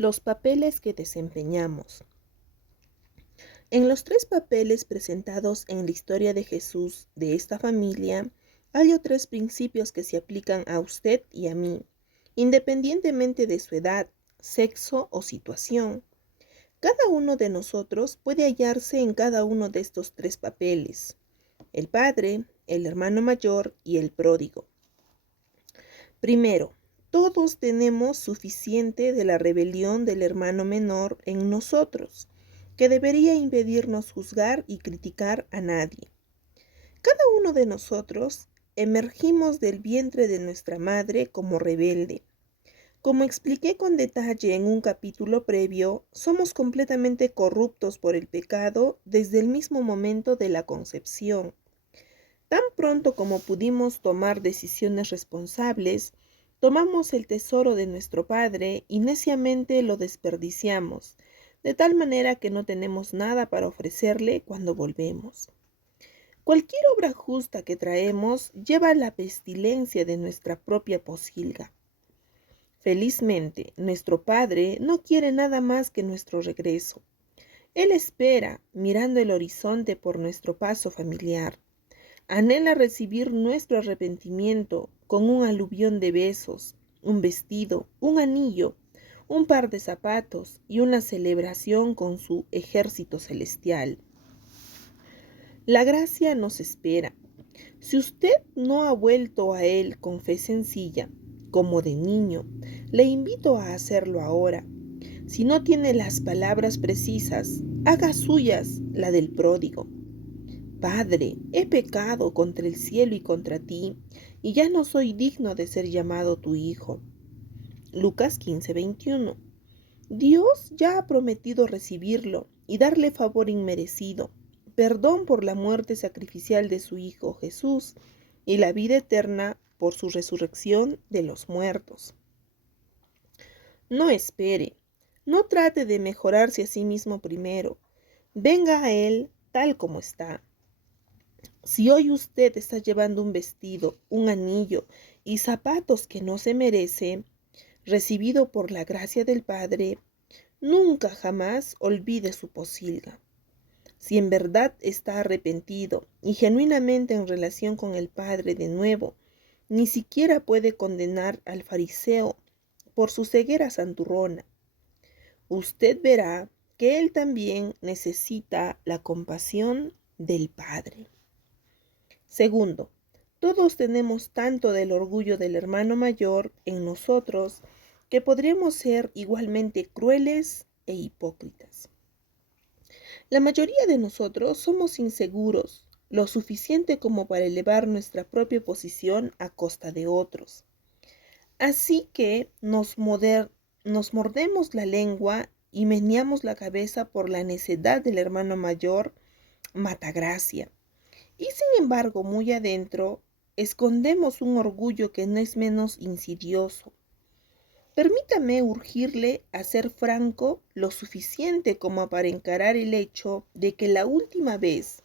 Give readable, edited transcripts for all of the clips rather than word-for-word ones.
Los papeles que desempeñamos. En los tres papeles presentados en la historia de Jesús de esta familia, hay tres principios que se aplican a usted y a mí, independientemente de su edad, sexo o situación. Cada uno de nosotros puede hallarse en cada uno de estos tres papeles: el padre, el hermano mayor y el pródigo. Primero, todos tenemos suficiente de la rebelión del hermano menor en nosotros, que debería impedirnos juzgar y criticar a nadie. Cada uno de nosotros emergimos del vientre de nuestra madre como rebelde. Como expliqué con detalle en un capítulo previo, somos completamente corruptos por el pecado desde el mismo momento de la concepción. Tan pronto como pudimos tomar decisiones responsables, tomamos el tesoro de nuestro Padre y neciamente lo desperdiciamos, de tal manera que no tenemos nada para ofrecerle cuando volvemos. Cualquier obra justa que traemos lleva la pestilencia de nuestra propia pocilga. Felizmente, nuestro Padre no quiere nada más que nuestro regreso. Él espera, mirando el horizonte por nuestro paso familiar. Anhela recibir nuestro arrepentimiento con un aluvión de besos, un vestido, un anillo, un par de zapatos y una celebración con su ejército celestial. La gracia nos espera. Si usted no ha vuelto a Él con fe sencilla, como de niño, le invito a hacerlo ahora. Si no tiene las palabras precisas, haga suyas la del pródigo. Padre, he pecado contra el cielo y contra ti, y ya no soy digno de ser llamado tu hijo. Lucas 15:21. Dios ya ha prometido recibirlo y darle favor inmerecido, perdón por la muerte sacrificial de su Hijo Jesús y la vida eterna por su resurrección de los muertos. No espere, no trate de mejorarse a sí mismo primero. Venga a Él tal como está. Si hoy usted está llevando un vestido, un anillo y zapatos que no se merece, recibido por la gracia del Padre, nunca jamás olvide su pocilga. Si en verdad está arrepentido y genuinamente en relación con el Padre de nuevo, ni siquiera puede condenar al fariseo por su ceguera santurrona. Usted verá que él también necesita la compasión del Padre. Segundo, todos tenemos tanto del orgullo del hermano mayor en nosotros que podríamos ser igualmente crueles e hipócritas. La mayoría de nosotros somos inseguros, lo suficiente como para elevar nuestra propia posición a costa de otros. Así que nos mordemos la lengua y meneamos la cabeza por la necedad del hermano mayor Matagracia. Y sin embargo, muy adentro, escondemos un orgullo que no es menos insidioso. Permítame urgirle a ser franco lo suficiente como para encarar el hecho de que la última vez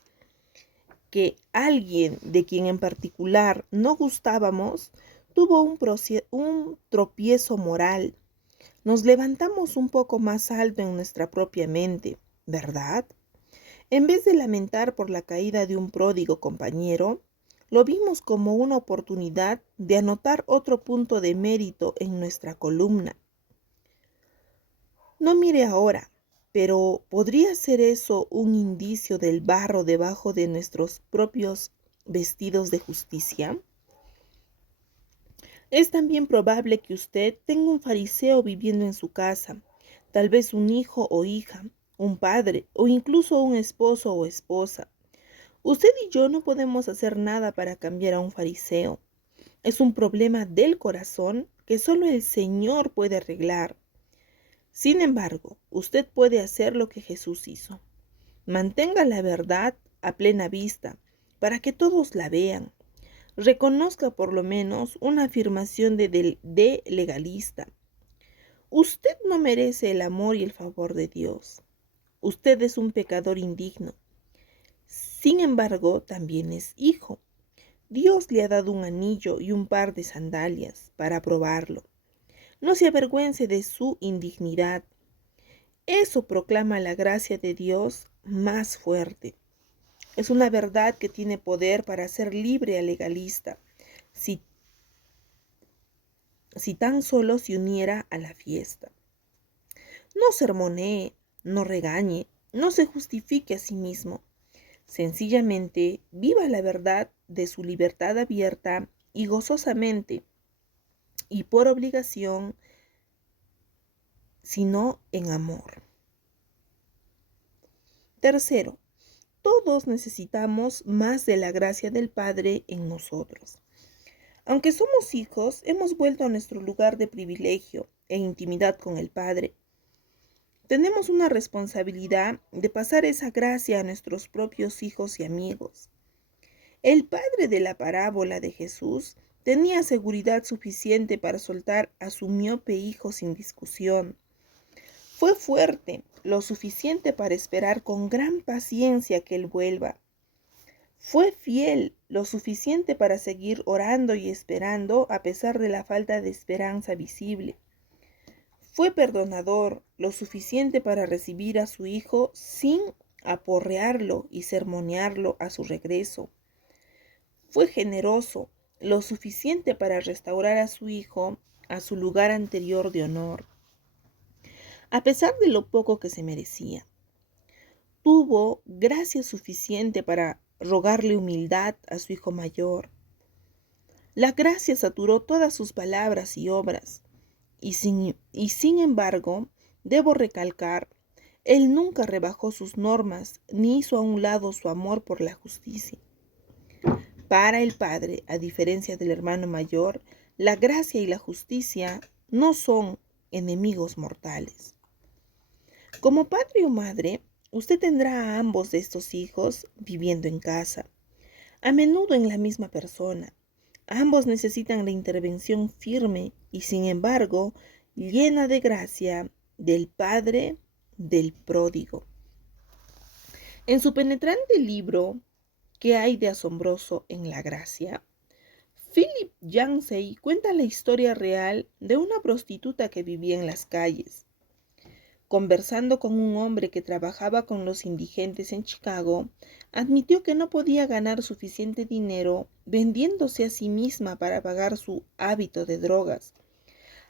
que alguien de quien en particular no gustábamos tuvo un tropiezo moral, nos levantamos un poco más alto en nuestra propia mente, ¿verdad? En vez de lamentar por la caída de un pródigo compañero, lo vimos como una oportunidad de anotar otro punto de mérito en nuestra columna. No mire ahora, pero ¿podría ser eso un indicio del barro debajo de nuestros propios vestidos de justicia? Es también probable que usted tenga un fariseo viviendo en su casa, tal vez un hijo o hija, un padre o incluso un esposo o esposa. Usted y yo no podemos hacer nada para cambiar a un fariseo. Es un problema del corazón que solo el Señor puede arreglar. Sin embargo, usted puede hacer lo que Jesús hizo. Mantenga la verdad a plena vista para que todos la vean. Reconozca por lo menos una afirmación de legalista. Usted no merece el amor y el favor de Dios. Usted es un pecador indigno. Sin embargo, también es hijo. Dios le ha dado un anillo y un par de sandalias para probarlo. no se avergüence de su indignidad. Eso proclama la gracia de Dios más fuerte. Es una verdad que tiene poder para hacer libre al legalista, si, si tan solo se uniera a la fiesta. No sermonee, no regañe, no se justifique a sí mismo. Sencillamente viva la verdad de su libertad abierta y gozosamente, y por obligación, sino en amor. Tercero, todos necesitamos más de la gracia del Padre en nosotros. Aunque somos hijos, hemos vuelto a nuestro lugar de privilegio e intimidad con el Padre. Tenemos una responsabilidad de pasar esa gracia a nuestros propios hijos y amigos. El padre de la parábola de Jesús tenía seguridad suficiente para soltar a su miope hijo sin discusión. Fue fuerte, lo suficiente para esperar con gran paciencia que él vuelva. Fue fiel, lo suficiente para seguir orando y esperando a pesar de la falta de esperanza visible. Fue perdonador, lo suficiente para recibir a su hijo sin aporrearlo y sermonearlo a su regreso. Fue generoso, lo suficiente para restaurar a su hijo a su lugar anterior de honor, a pesar de lo poco que se merecía. Tuvo gracia suficiente para rogarle humildad a su hijo mayor. La gracia saturó todas sus palabras y obras, y sin embargo, debo recalcar, él nunca rebajó sus normas ni hizo a un lado su amor por la justicia. Para el Padre, a diferencia del hermano mayor, la gracia y la justicia no son enemigos mortales. Como padre o madre, usted tendrá a ambos de estos hijos viviendo en casa, a menudo en la misma persona. Ambos necesitan la intervención firme y, sin embargo, llena de gracia del Padre del pródigo. En su penetrante libro, ¿Qué hay de asombroso en la gracia?, Philip Yancey cuenta la historia real de una prostituta que vivía en las calles. Conversando con un hombre que trabajaba con los indigentes en Chicago, admitió que no podía ganar suficiente dinero vendiéndose a sí misma para pagar su hábito de drogas.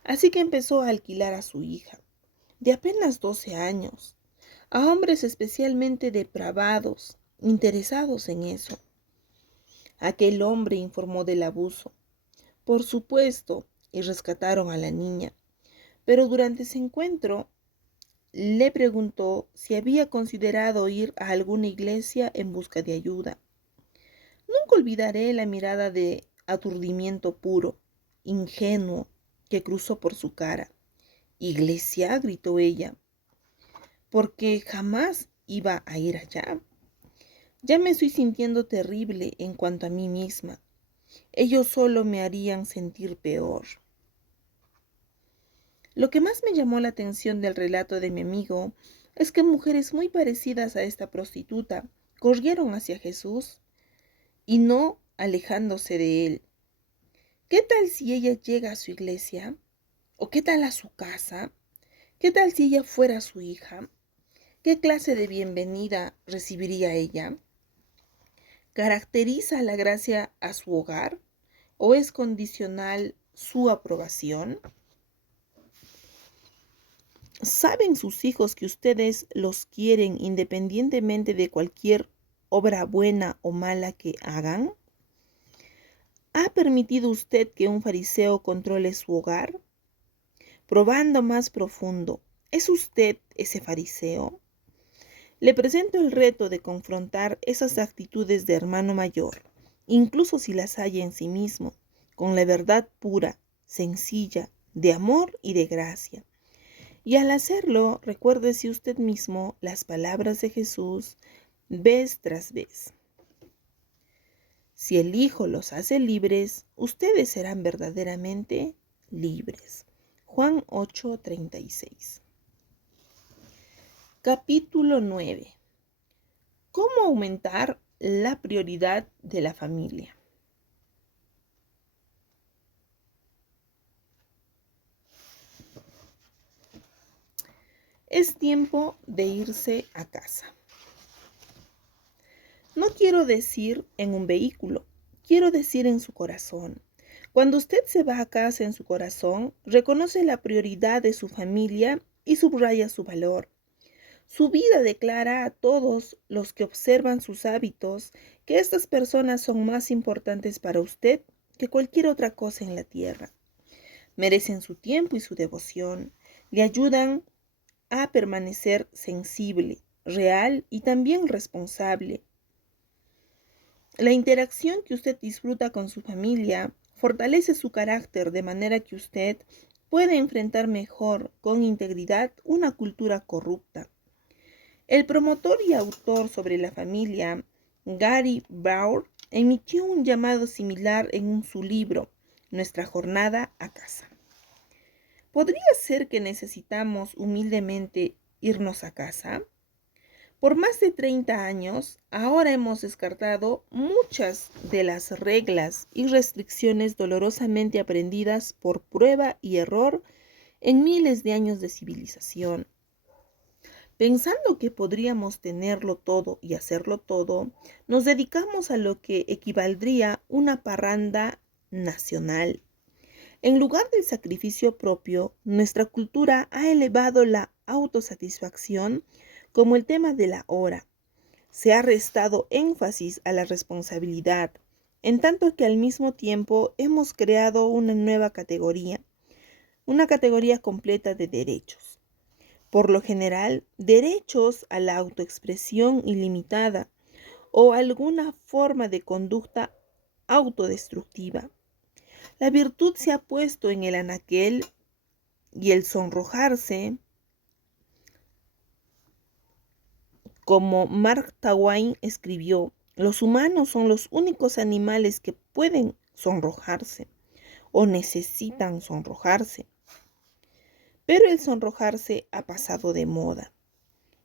Así que empezó a alquilar a su hija, de apenas 12 años, a hombres especialmente depravados, interesados en eso. Aquel hombre informó del abuso, por supuesto, y rescataron a la niña. Pero durante ese encuentro, le preguntó si había considerado ir a alguna iglesia en busca de ayuda. Nunca olvidaré la mirada de aturdimiento puro, ingenuo, que cruzó por su cara. «¿Iglesia?», gritó ella, «porque jamás iba a ir allá. Ya me estoy sintiendo terrible en cuanto a mí misma. Ellos solo me harían sentir peor». Lo que más me llamó la atención del relato de mi amigo es que mujeres muy parecidas a esta prostituta corrieron hacia Jesús y no alejándose de él. ¿Qué tal si ella llega a su iglesia? ¿O qué tal a su casa? ¿Qué tal si ella fuera su hija? ¿Qué clase de bienvenida recibiría ella? ¿Caracteriza la gracia a su hogar? ¿O es condicional su aprobación? ¿Saben sus hijos que ustedes los quieren independientemente de cualquier obra buena o mala que hagan? ¿Ha permitido usted que un fariseo controle su hogar? Probando más profundo, ¿es usted ese fariseo? Le presento el reto de confrontar esas actitudes de hermano mayor, incluso si las halla en sí mismo, con la verdad pura, sencilla, de amor y de gracia. Y al hacerlo, recuérdese usted mismo las palabras de Jesús vez tras vez. Si el Hijo los hace libres, ustedes serán verdaderamente libres. Juan 8:36. Capítulo 9. ¿Cómo aumentar la prioridad de la familia? es tiempo de irse a casa. No quiero decir en un vehículo, quiero decir en su corazón. Cuando usted se va a casa en su corazón, reconoce la prioridad de su familia y subraya su valor. Su vida declara a todos los que observan sus hábitos que estas personas son más importantes para usted que cualquier otra cosa en la tierra. Merecen su tiempo y su devoción. Le ayudan a permanecer sensible, real y también responsable. La interacción que usted disfruta con su familia fortalece su carácter de manera que usted puede enfrentar mejor, con integridad, una cultura corrupta. El promotor y autor sobre la familia, Gary Bauer, emitió un llamado similar en su libro, Nuestra jornada a casa. ¿Podría ser que necesitamos humildemente irnos a casa? Por más de 30 años, ahora hemos descartado muchas de las reglas y restricciones dolorosamente aprendidas por prueba y error en miles de años de civilización. Pensando que podríamos tenerlo todo y hacerlo todo, nos dedicamos a lo que equivaldría una parranda nacional. En lugar del sacrificio propio, nuestra cultura ha elevado la autosatisfacción como el tema de la hora. Se ha restado énfasis a la responsabilidad, en tanto que al mismo tiempo hemos creado una nueva categoría, una categoría completa de derechos. Por lo general, derechos a la autoexpresión ilimitada o alguna forma de conducta autodestructiva. La virtud se ha puesto en el anaquel y el sonrojarse, como Mark Twain escribió, los humanos son los únicos animales que pueden sonrojarse o necesitan sonrojarse. Pero el sonrojarse ha pasado de moda.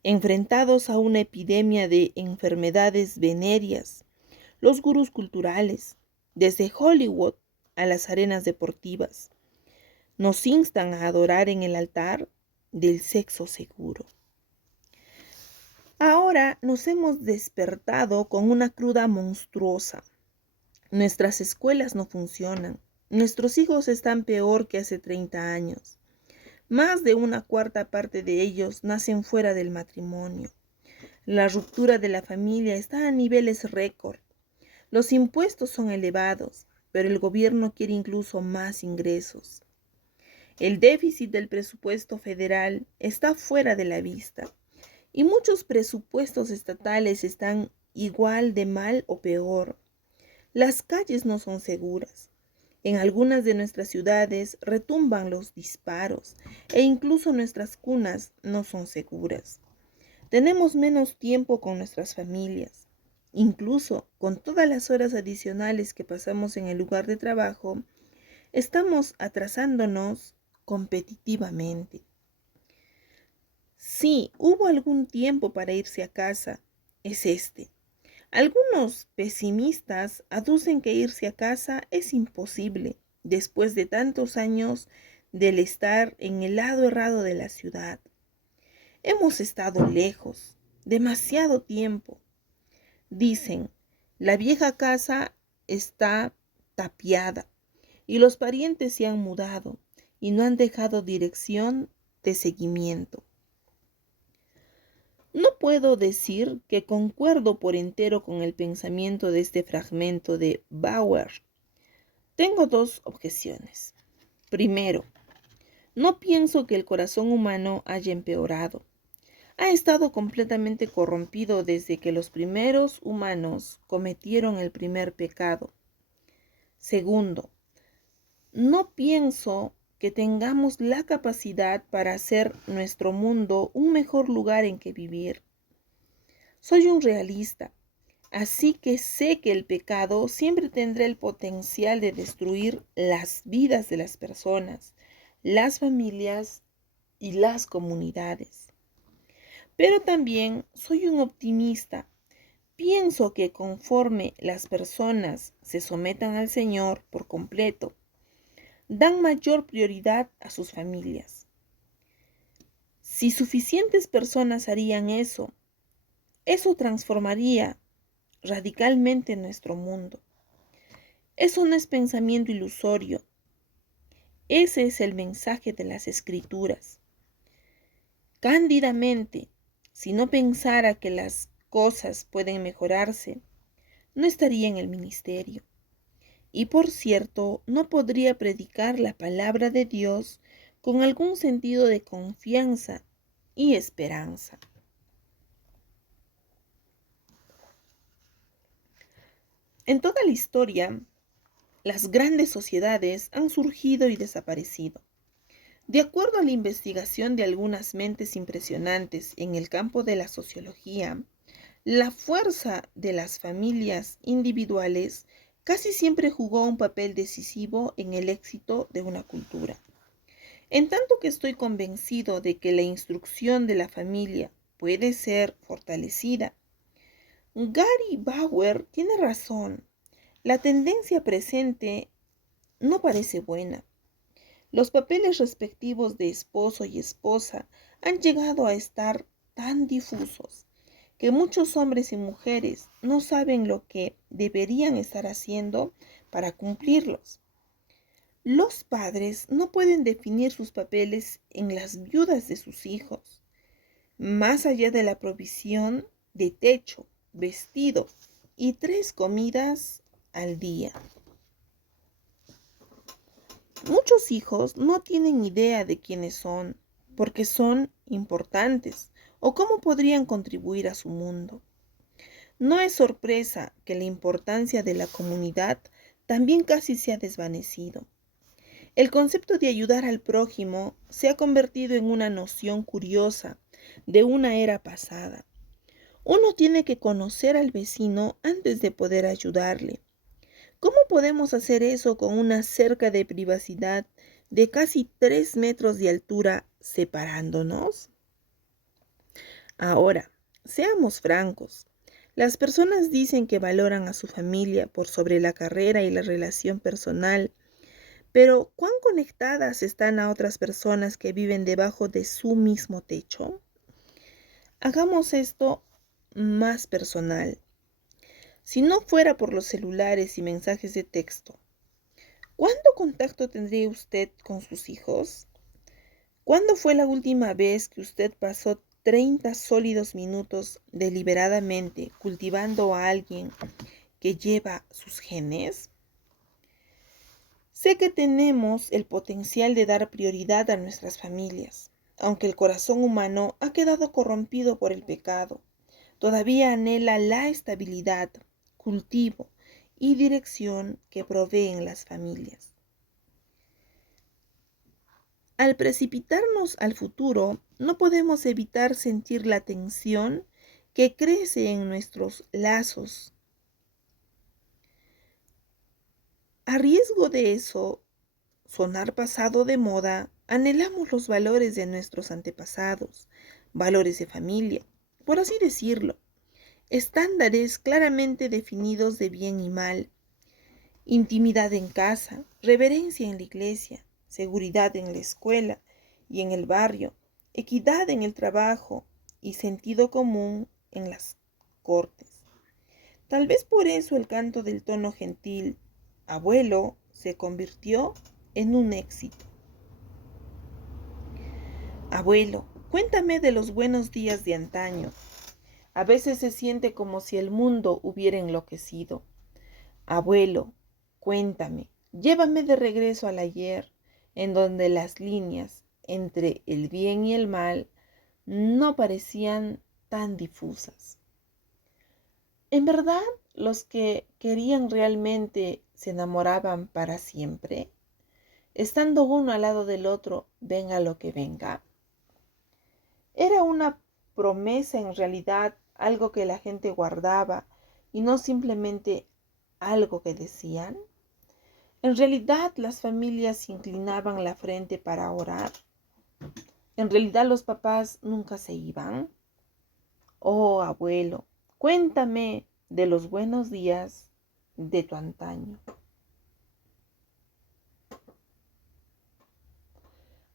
Enfrentados a una epidemia de enfermedades venéreas, los gurús culturales, desde Hollywood a las arenas deportivas, nos instan a adorar en el altar del sexo seguro. Ahora nos hemos despertado con una cruda monstruosa. Nuestras escuelas no funcionan. Nuestros hijos están peor que hace 30 años. Más de una cuarta parte de ellos nacen fuera del matrimonio. La ruptura de la familia está a niveles récord. Los impuestos son elevados, pero el gobierno quiere incluso más ingresos. El déficit del presupuesto federal está fuera de la vista y muchos presupuestos estatales están igual de mal o peor. Las calles no son seguras. En algunas de nuestras ciudades retumban los disparos e incluso nuestras cunas no son seguras. Tenemos menos tiempo con nuestras familias. Incluso con todas las horas adicionales que pasamos en el lugar de trabajo, estamos atrasándonos competitivamente. Sí, hubo algún tiempo para irse a casa, es este. Algunos pesimistas aducen que irse a casa es imposible después de tantos años del estar en el lado errado de la ciudad. Hemos estado lejos, demasiado tiempo. Dicen, la vieja casa está tapiada y los parientes se han mudado y no han dejado dirección de seguimiento. No puedo decir que concuerdo por entero con el pensamiento de este fragmento de Bauer. Tengo dos objeciones. Primero, no pienso que el corazón humano haya empeorado. Ha estado completamente corrompido desde que los primeros humanos cometieron el primer pecado. Segundo, no pienso que tengamos la capacidad para hacer nuestro mundo un mejor lugar en que vivir. Soy un realista, así que sé que el pecado siempre tendrá el potencial de destruir las vidas de las personas, las familias y las comunidades. Pero también soy un optimista. Pienso que conforme las personas se sometan al Señor por completo, dan mayor prioridad a sus familias. Si suficientes personas harían eso, eso transformaría radicalmente nuestro mundo. Eso no es pensamiento ilusorio. Ese es el mensaje de las Escrituras. Cándidamente, si no pensara que las cosas pueden mejorarse, no estaría en el ministerio. Y por cierto, no podría predicar la palabra de Dios con algún sentido de confianza y esperanza. En toda la historia, las grandes sociedades han surgido y desaparecido. De acuerdo a la investigación de algunas mentes impresionantes en el campo de la sociología, la fuerza de las familias individuales casi siempre jugó un papel decisivo en el éxito de una cultura. En tanto que estoy convencido de que la instrucción de la familia puede ser fortalecida, Gary Bauer tiene razón. La tendencia presente no parece buena. Los papeles respectivos de esposo y esposa han llegado a estar tan difusos que muchos hombres y mujeres no saben lo que deberían estar haciendo para cumplirlos. Los padres no pueden definir sus papeles en las viudas de sus hijos, más allá de la provisión de techo, vestido y 3 comidas al día. Muchos hijos no tienen idea de quiénes son, porque son importantes o cómo podrían contribuir a su mundo. No es sorpresa que la importancia de la comunidad también casi se ha desvanecido. El concepto de ayudar al prójimo se ha convertido en una noción curiosa de una era pasada. Uno tiene que conocer al vecino antes de poder ayudarle. ¿Cómo podemos hacer eso con una cerca de privacidad de casi 3 metros de altura separándonos? Ahora, seamos francos. Las personas dicen que valoran a su familia por sobre la carrera y la relación personal, pero ¿cuán conectadas están a otras personas que viven debajo de su mismo techo? Hagamos esto más personal. Si no fuera por los celulares y mensajes de texto, ¿cuánto contacto tendría usted con sus hijos? ¿Cuándo fue la última vez que usted pasó 30 sólidos minutos deliberadamente cultivando a alguien que lleva sus genes? Sé que tenemos el potencial de dar prioridad a nuestras familias, aunque el corazón humano ha quedado corrompido por el pecado. Todavía anhela la estabilidad, cultivo y dirección que proveen las familias. Al precipitarnos al futuro, no podemos evitar sentir la tensión que crece en nuestros lazos. A riesgo de eso, sonar pasado de moda, anhelamos los valores de nuestros antepasados, valores de familia, por así decirlo, estándares claramente definidos de bien y mal, intimidad en casa, reverencia en la iglesia, seguridad en la escuela y en el barrio, equidad en el trabajo y sentido común en las cortes. Tal vez por eso el canto del tono gentil, abuelo, se convirtió en un éxito. Abuelo, cuéntame de los buenos días de antaño. A veces se siente como si el mundo hubiera enloquecido. Abuelo, cuéntame, llévame de regreso al ayer, en donde las líneas entre el bien y el mal no parecían tan difusas. ¿En verdad los que querían realmente se enamoraban para siempre? Estando uno al lado del otro, venga lo que venga. Era una promesa en realidad, algo que la gente guardaba y no simplemente algo que decían. En realidad las familias inclinaban la frente para orar. En realidad los papás nunca se iban. Oh, abuelo, cuéntame de los buenos días de tu antaño.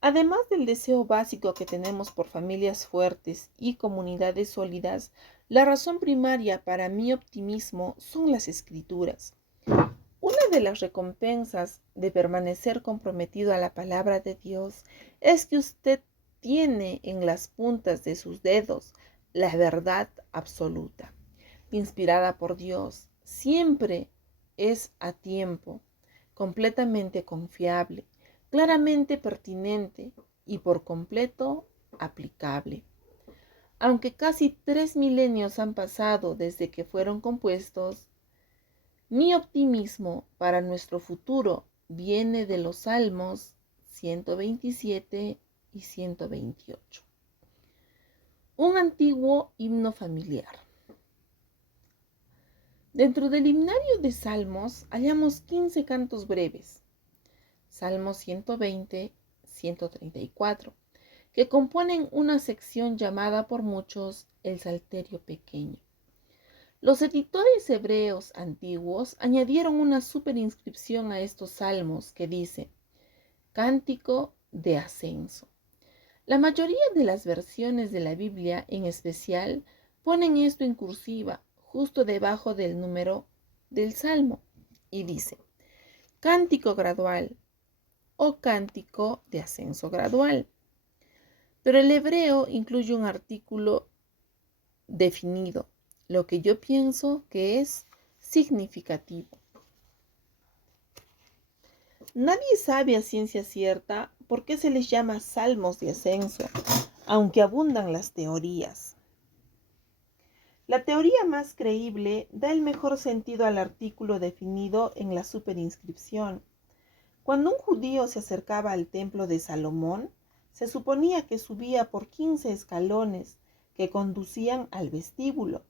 Además del deseo básico que tenemos por familias fuertes y comunidades sólidas, la razón primaria para mi optimismo son las escrituras. Una de las recompensas de permanecer comprometido a la palabra de Dios es que usted tiene en las puntas de sus dedos la verdad absoluta, inspirada por Dios. Siempre es a tiempo, completamente confiable, claramente pertinente y por completo aplicable. Aunque casi 3 milenios han pasado desde que fueron compuestos, mi optimismo para nuestro futuro viene de los Salmos 127 y 128. Un antiguo himno familiar. Dentro del himnario de Salmos hallamos 15 cantos breves, Salmos 120, 134, que componen una sección llamada por muchos el Salterio Pequeño. Los editores hebreos antiguos añadieron una superinscripción a estos salmos que dice Cántico de Ascenso. La mayoría de las versiones de la Biblia, en especial, ponen esto en cursiva, justo debajo del número del salmo, y dice Cántico gradual o Cántico de Ascenso gradual. Pero el hebreo incluye un artículo definido, lo que yo pienso que es significativo. Nadie sabe a ciencia cierta por qué se les llama salmos de ascenso, aunque abundan las teorías. La teoría más creíble da el mejor sentido al artículo definido en la superinscripción. Cuando un judío se acercaba al templo de Salomón, se suponía que subía por 15 escalones que conducían al vestíbulo.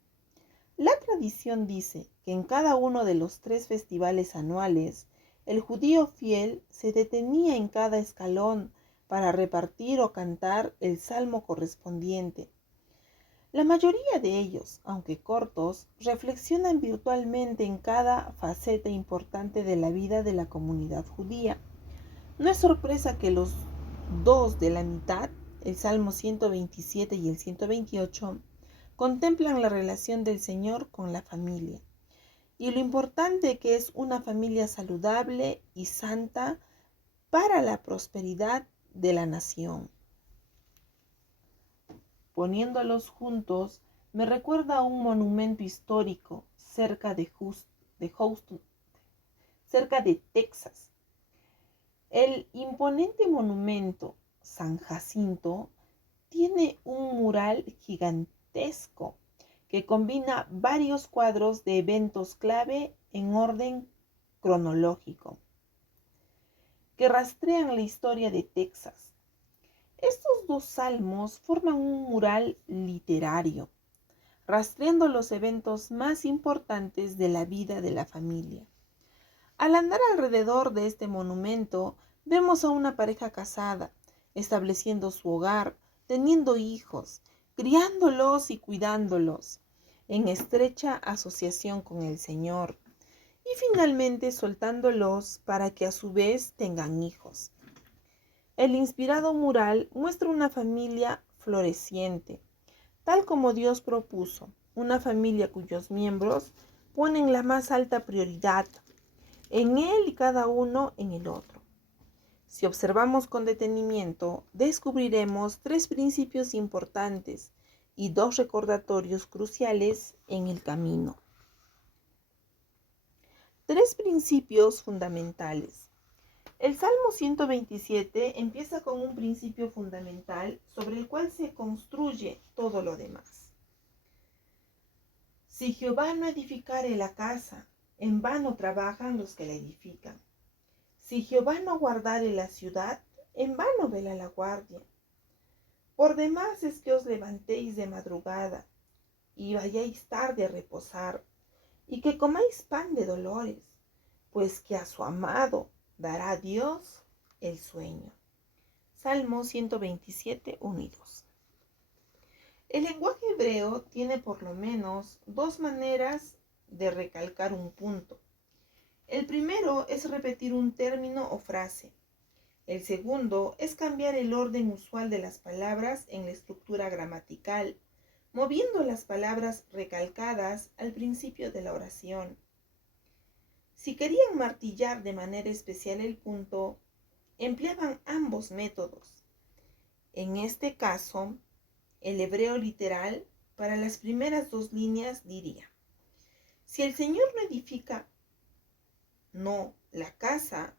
La tradición dice que en cada uno de los 3 festivales anuales, el judío fiel se detenía en cada escalón para repartir o cantar el salmo correspondiente. La mayoría de ellos, aunque cortos, reflexionan virtualmente en cada faceta importante de la vida de la comunidad judía. No es sorpresa que los 2 de la mitad, el Salmo 127 y el 128, contemplan la relación del Señor con la familia y lo importante que es una familia saludable y santa para la prosperidad de la nación. Poniéndolos juntos, me recuerda a un monumento histórico cerca de Houston, cerca de Texas. El imponente monumento San Jacinto tiene un mural gigantesco que combina varios cuadros de eventos clave en orden cronológico que rastrean la historia de Texas. Estos 2 salmos forman un mural literario, rastreando los eventos más importantes de la vida de la familia. Al andar alrededor de este monumento, vemos a una pareja casada, estableciendo su hogar, teniendo hijos, criándolos y cuidándolos, en estrecha asociación con el Señor, y finalmente soltándolos para que a su vez tengan hijos. El inspirado mural muestra una familia floreciente, tal como Dios propuso, una familia cuyos miembros ponen la más alta prioridad en él y cada uno en el otro. Si observamos con detenimiento, descubriremos 3 principios importantes y 2 recordatorios cruciales en el camino. 3 principios fundamentales. El Salmo 127 empieza con un principio fundamental sobre el cual se construye todo lo demás. Si Jehová no edificare la casa, en vano trabajan los que la edifican. Si Jehová no guardare la ciudad, en vano vela la guardia. Por demás es que os levantéis de madrugada y vayáis tarde a reposar, y que comáis pan de dolores, pues que a su amado dará Dios el sueño. Salmo 127, 1 y 2. El lenguaje hebreo tiene por lo menos 2 maneras de recalcar un punto. El primero es repetir un término o frase. El segundo es cambiar el orden usual de las palabras en la estructura gramatical, moviendo las palabras recalcadas al principio de la oración. Si querían martillar de manera especial el punto, empleaban ambos métodos. En este caso, el hebreo literal para las primeras dos líneas diría: si el Señor no edifica, no la casa,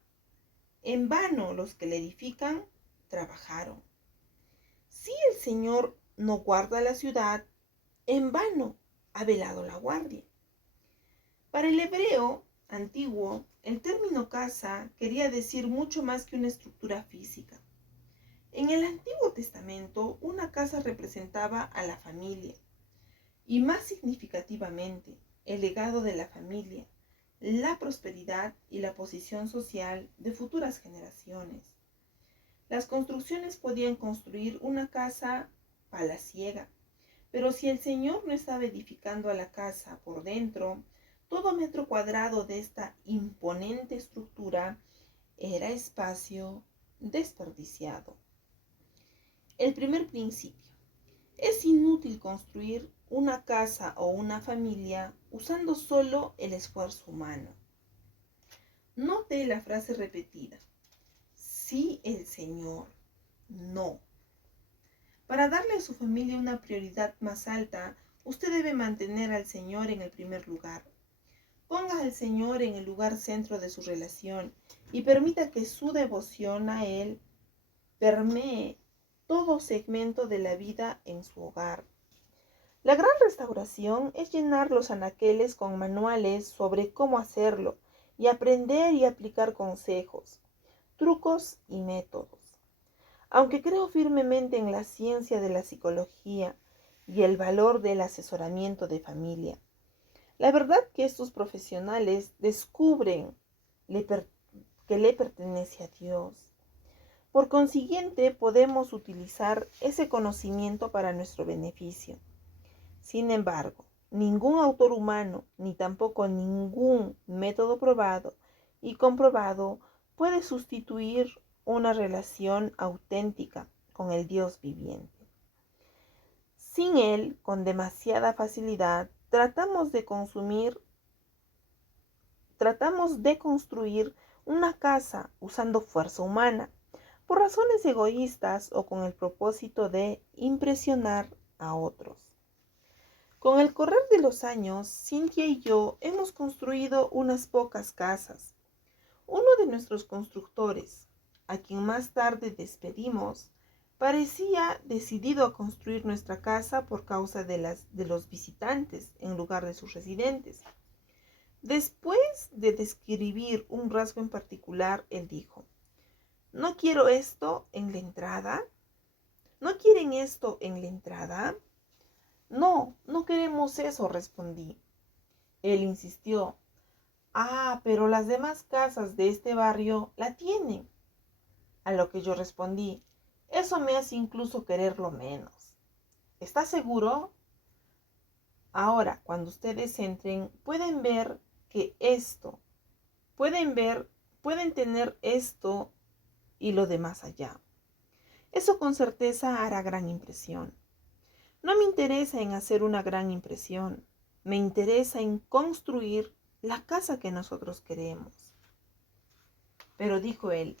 en vano los que la edifican trabajaron. Si el Señor no guarda la ciudad, en vano ha velado la guardia. Para el hebreo antiguo, el término casa quería decir mucho más que una estructura física. En el Antiguo Testamento, una casa representaba a la familia y, más significativamente, el legado de la familia, la prosperidad y la posición social de futuras generaciones. Las construcciones podían construir una casa palaciega, pero si el Señor no estaba edificando a la casa por dentro, todo metro cuadrado de esta imponente estructura era espacio desperdiciado. El primer principio: es inútil construir una casa o una familia usando solo el esfuerzo humano. Note la frase repetida: sí, el Señor, no. Para darle a su familia una prioridad más alta, usted debe mantener al Señor en el primer lugar. Ponga al Señor en el lugar centro de su relación y permita que su devoción a Él permee todo segmento de la vida en su hogar. La gran restauración es llenar los anaqueles con manuales sobre cómo hacerlo y aprender y aplicar consejos, trucos y métodos. Aunque creo firmemente en la ciencia de la psicología y el valor del asesoramiento de familia, la verdad que estos profesionales descubren que le pertenece a Dios. Por consiguiente, podemos utilizar ese conocimiento para nuestro beneficio. Sin embargo, ningún autor humano, ni tampoco ningún método probado y comprobado puede sustituir una relación auténtica con el Dios viviente. Sin él, con demasiada facilidad, tratamos de construir una casa usando fuerza humana, por razones egoístas o con el propósito de impresionar a otros. Con el correr de los años, Cynthia y yo hemos construido unas pocas casas. Uno de nuestros constructores, a quien más tarde despedimos, parecía decidido a construir nuestra casa por causa de los visitantes en lugar de sus residentes. Después de describir un rasgo en particular, él dijo: ¿no quiero esto en la entrada? ¿No quieren esto en la entrada? No, no queremos eso, respondí. Él insistió: pero las demás casas de este barrio la tienen. A lo que yo respondí: eso me hace incluso quererlo menos. ¿Estás seguro? Ahora, cuando ustedes entren, pueden tener esto y lo demás allá. Eso con certeza hará gran impresión. No me interesa en hacer una gran impresión, me interesa en construir la casa que nosotros queremos. Pero dijo él: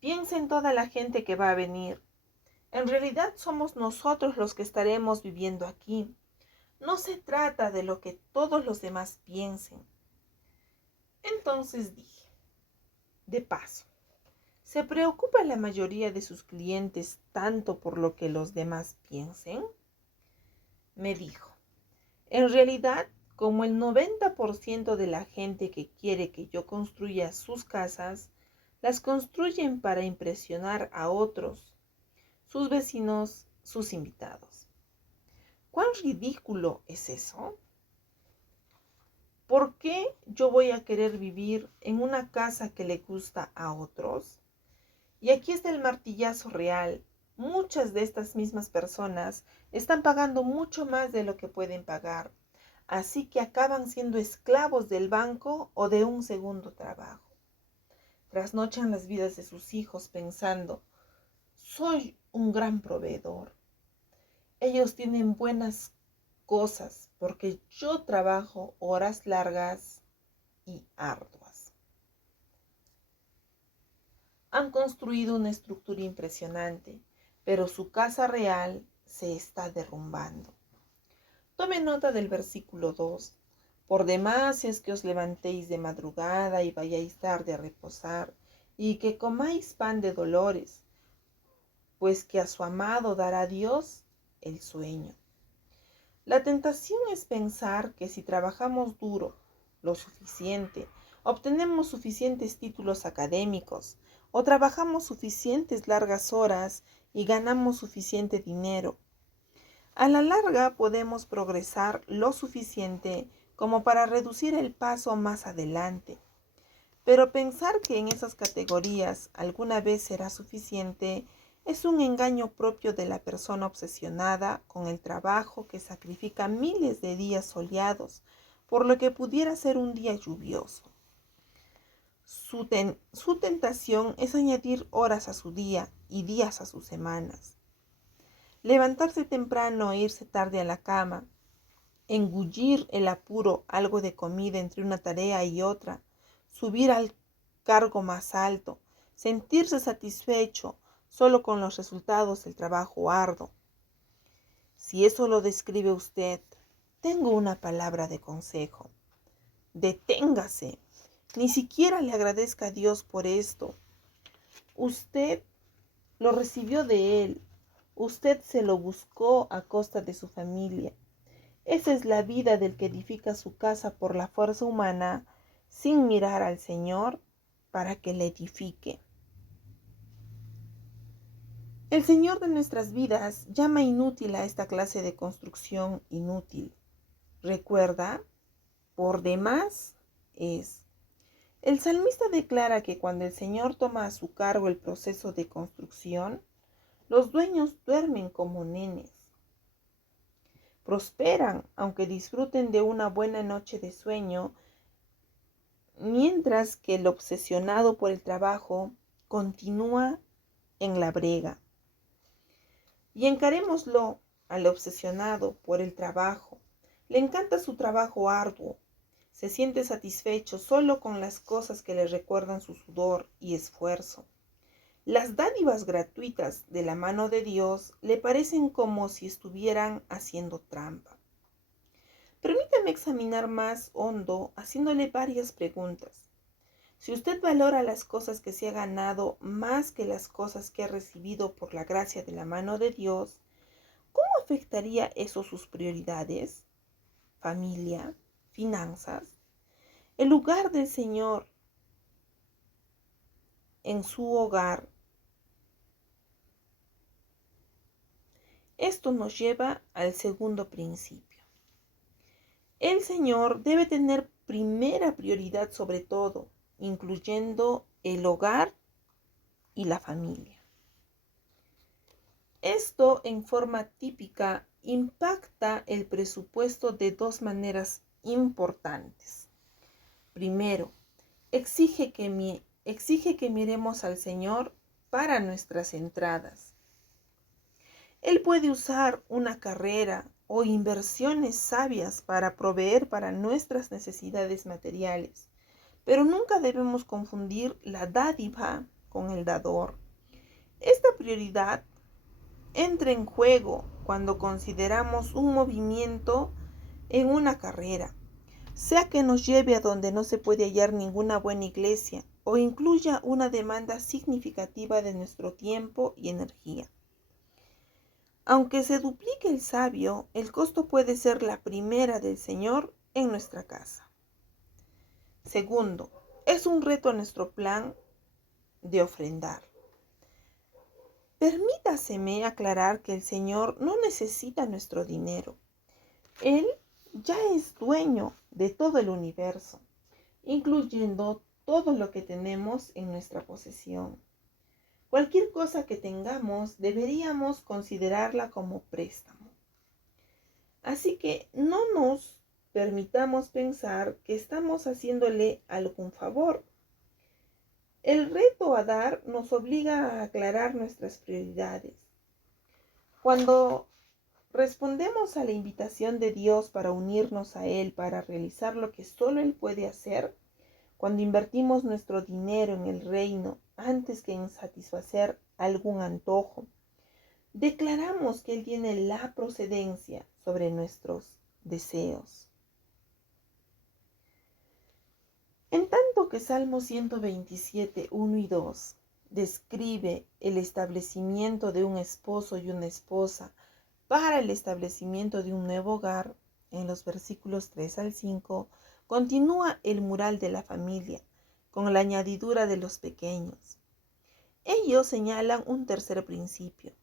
piensa en toda la gente que va a venir. En realidad somos nosotros los que estaremos viviendo aquí. No se trata de lo que todos los demás piensen. Entonces dije: de paso, ¿se preocupa la mayoría de sus clientes tanto por lo que los demás piensen? Me dijo: en realidad, como el 90% de la gente que quiere que yo construya sus casas, las construyen para impresionar a otros, sus vecinos, sus invitados. ¿Cuán ridículo es eso? ¿Por qué yo voy a querer vivir en una casa que le gusta a otros? Y aquí está el martillazo real. Muchas de estas mismas personas están pagando mucho más de lo que pueden pagar, así que acaban siendo esclavos del banco o de un segundo trabajo. trasnochan las vidas de sus hijos pensando, soy un gran proveedor. Ellos tienen buenas cosas porque yo trabajo horas largas y arduas. Han construido una estructura impresionante, pero su casa real se está derrumbando. Tome nota del versículo 2. Por demás es que os levantéis de madrugada y vayáis tarde a reposar, y que comáis pan de dolores, pues que a su amado dará Dios el sueño. La tentación es pensar que si trabajamos duro, lo suficiente, obtenemos suficientes títulos académicos, o trabajamos suficientes largas horas y ganamos suficiente dinero, a la larga podemos progresar lo suficiente como para reducir el paso más adelante. Pero pensar que en esas categorías alguna vez será suficiente es un engaño propio de la persona obsesionada con el trabajo que sacrifica miles de días soleados por lo que pudiera ser un día lluvioso. Su tentación es añadir horas a su día y días a sus semanas. Levantarse temprano e irse tarde a la cama, engullir el apuro algo de comida entre una tarea y otra, subir al cargo más alto, sentirse satisfecho solo con los resultados del trabajo arduo. Si eso lo describe usted, tengo una palabra de consejo. Deténgase. Ni siquiera le agradezca a Dios por esto. Usted lo recibió de Él. Usted se lo buscó a costa de su familia. Esa es la vida del que edifica su casa por la fuerza humana sin mirar al Señor para que le edifique. El Señor de nuestras vidas llama inútil a esta clase de construcción inútil. Recuerda, por demás es. El salmista declara que cuando el Señor toma a su cargo el proceso de construcción, los dueños duermen como nenes. Prosperan, aunque disfruten de una buena noche de sueño, mientras que el obsesionado por el trabajo continúa en la brega. Y encarémoslo al obsesionado por el trabajo. Le encanta su trabajo arduo. Se siente satisfecho solo con las cosas que le recuerdan su sudor y esfuerzo. Las dádivas gratuitas de la mano de Dios le parecen como si estuvieran haciendo trampa. Permítame examinar más hondo haciéndole varias preguntas. Si usted valora las cosas que se ha ganado más que las cosas que ha recibido por la gracia de la mano de Dios, ¿cómo afectaría eso sus prioridades? Familia, finanzas, el lugar del Señor en su hogar. Esto nos lleva al segundo principio. El Señor debe tener primera prioridad sobre todo, incluyendo el hogar y la familia. Esto en forma típica impacta el presupuesto de dos maneras importantes. Primero, exige que miremos al Señor para nuestras entradas. Él puede usar una carrera o inversiones sabias para proveer para nuestras necesidades materiales, pero nunca debemos confundir la dádiva con el dador. Esta prioridad entra en juego cuando consideramos un movimiento en una carrera, sea que nos lleve a donde no se puede hallar ninguna buena iglesia o incluya una demanda significativa de nuestro tiempo y energía. Aunque se duplique el sabio, el costo puede ser la primera del Señor en nuestra casa. Segundo, es un reto a nuestro plan de ofrendar. Permítaseme aclarar que el Señor no necesita nuestro dinero. Él ya es dueño de todo el universo, incluyendo todo lo que tenemos en nuestra posesión. Cualquier cosa que tengamos deberíamos considerarla como préstamo. Así que no nos permitamos pensar que estamos haciéndole algún favor. El reto a dar nos obliga a aclarar nuestras prioridades. Cuando respondemos a la invitación de Dios para unirnos a Él, para realizar lo que solo Él puede hacer, cuando invertimos nuestro dinero en el reino antes que en satisfacer algún antojo, declaramos que Él tiene la procedencia sobre nuestros deseos. En tanto que Salmo 127, 1 y 2 describe el establecimiento de un esposo y una esposa para el establecimiento de un nuevo hogar, en los versículos 3 al 5, continúa el mural de la familia, con la añadidura de los pequeños. Ellos señalan un tercer principio.